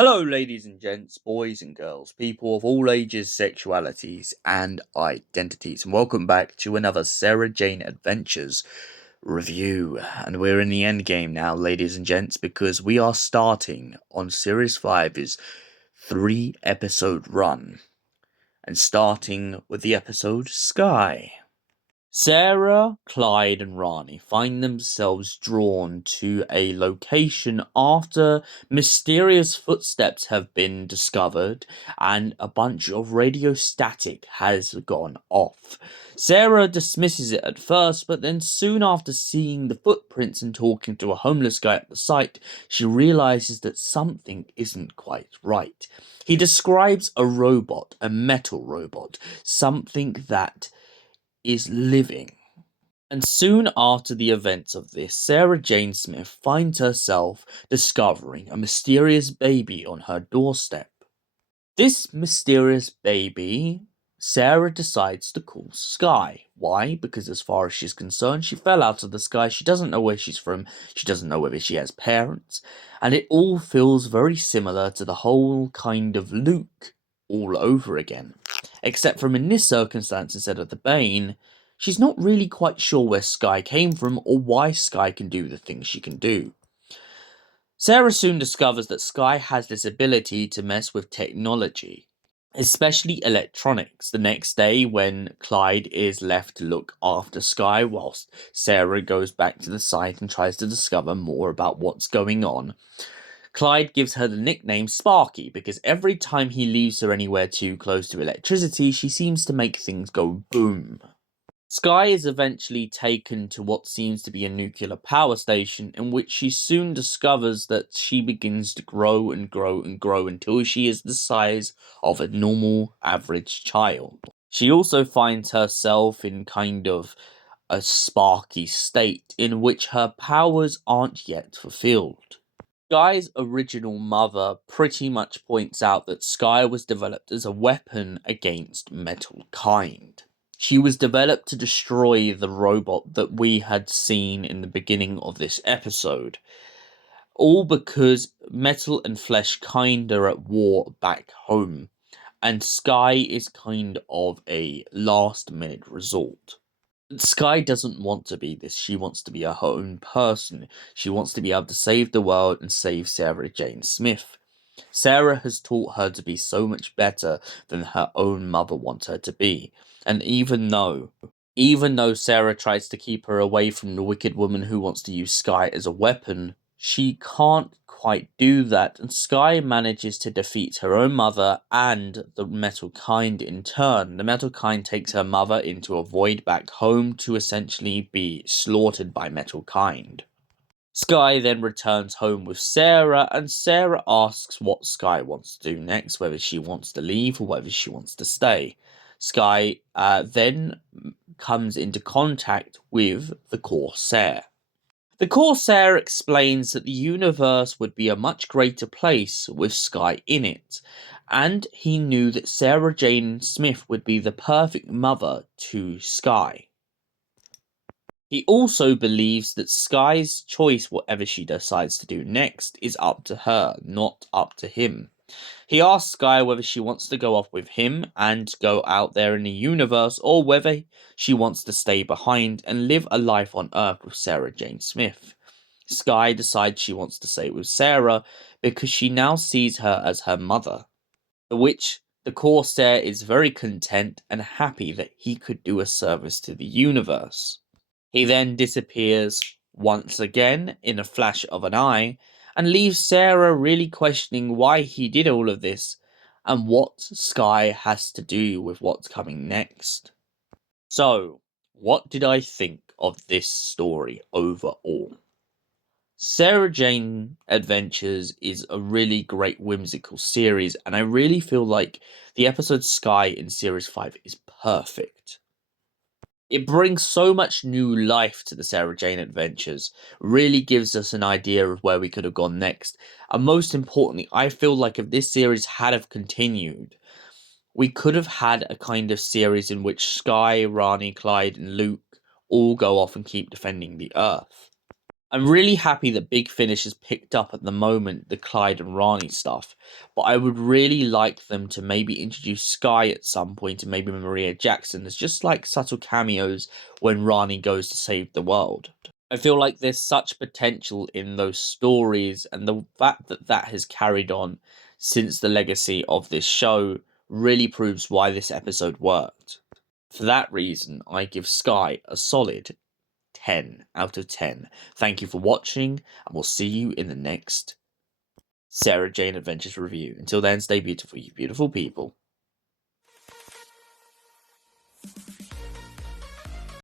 Hello, ladies and gents, boys and girls, people of all ages, sexualities, and identities, and welcome back to another Sarah Jane Adventures review. And we're in the end game now, ladies and gents, because we are starting on Series 5's 3-episode run, and starting with the episode Sky. Sarah, Clyde, and Rani find themselves drawn to a location after mysterious footsteps have been discovered and a bunch of radio static has gone off. Sarah dismisses it at first, but then soon after seeing the footprints and talking to a homeless guy at the site, she realizes that something isn't quite right. He describes a robot, a metal robot, something that is living. And soon after the events of this, Sarah Jane Smith finds herself discovering a mysterious baby on her doorstep. This mysterious baby, Sarah decides to call Sky. Why? Because as far as she's concerned, she fell out of the sky, she doesn't know where she's from, she doesn't know whether she has parents, and it all feels very similar to the whole kind of Luke all over again. Except from in this circumstance, instead of the Bane, she's not really quite sure where Sky came from or why Sky can do the things she can do. Sarah soon discovers that Sky has this ability to mess with technology, especially electronics. The next day, when Clyde is left to look after Sky whilst Sarah goes back to the site and tries to discover more about what's going on, Clyde gives her the nickname Sparky because every time he leaves her anywhere too close to electricity, she seems to make things go boom. Sky is eventually taken to what seems to be a nuclear power station, in which she soon discovers that she begins to grow and grow and grow until she is the size of a normal, average child. She also finds herself in kind of a sparky state in which her powers aren't yet fulfilled. Sky's original mother pretty much points out that Sky was developed as a weapon against metal kind. She was developed to destroy the robot that we had seen in the beginning of this episode. All because metal and flesh kind are at war back home, and Sky is kind of a last minute resort. Sky doesn't want to be this. She wants to be her own person. She wants to be able to save the world and save Sarah Jane Smith. Sarah has taught her to be so much better than her own mother wants her to be. And even though Sarah tries to keep her away from the wicked woman who wants to use Sky as a weapon, she can't quite do that, and Sky manages to defeat her own mother and the Metal Kind in turn. The Metal Kind takes her mother into a void back home to essentially be slaughtered by Metal Kind. Sky then returns home with Sarah, and Sarah asks what Sky wants to do next, whether she wants to leave or whether she wants to stay. Sky then comes into contact with the Corsair. The Corsair explains that the universe would be a much greater place with Sky in it, and he knew that Sarah Jane Smith would be the perfect mother to Sky. He also believes that Sky's choice, whatever she decides to do next, is up to her, not up to him. He asks Sky whether she wants to go off with him and go out there in the universe, or whether she wants to stay behind and live a life on Earth with Sarah Jane Smith. Sky decides she wants to stay with Sarah because she now sees her as her mother, for which the Corsair is very content and happy that he could do a service to the universe. He then disappears once again in a flash of an eye and leaves Sarah really questioning why he did all of this and what Sky has to do with what's coming next. So, what did I think of this story overall? Sarah Jane Adventures is a really great whimsical series, and I really feel like the episode Sky in Series 5 is perfect. It brings so much new life to the Sarah Jane Adventures, really gives us an idea of where we could have gone next, and most importantly, I feel like if this series had have continued, we could have had a kind of series in which Sky, Rani, Clyde, and Luke all go off and keep defending the Earth. I'm really happy that Big Finish has picked up at the moment the Clyde and Rani stuff, but I would really like them to maybe introduce Sky at some point and maybe Maria Jackson as just like subtle cameos when Rani goes to save the world. I feel like there's such potential in those stories, and the fact that that has carried on since the legacy of this show really proves why this episode worked. For that reason, I give Sky a solid 10 out of 10. Thank you for watching, and we'll see you in the next Sarah Jane Adventures review. Until then, stay beautiful, you beautiful people.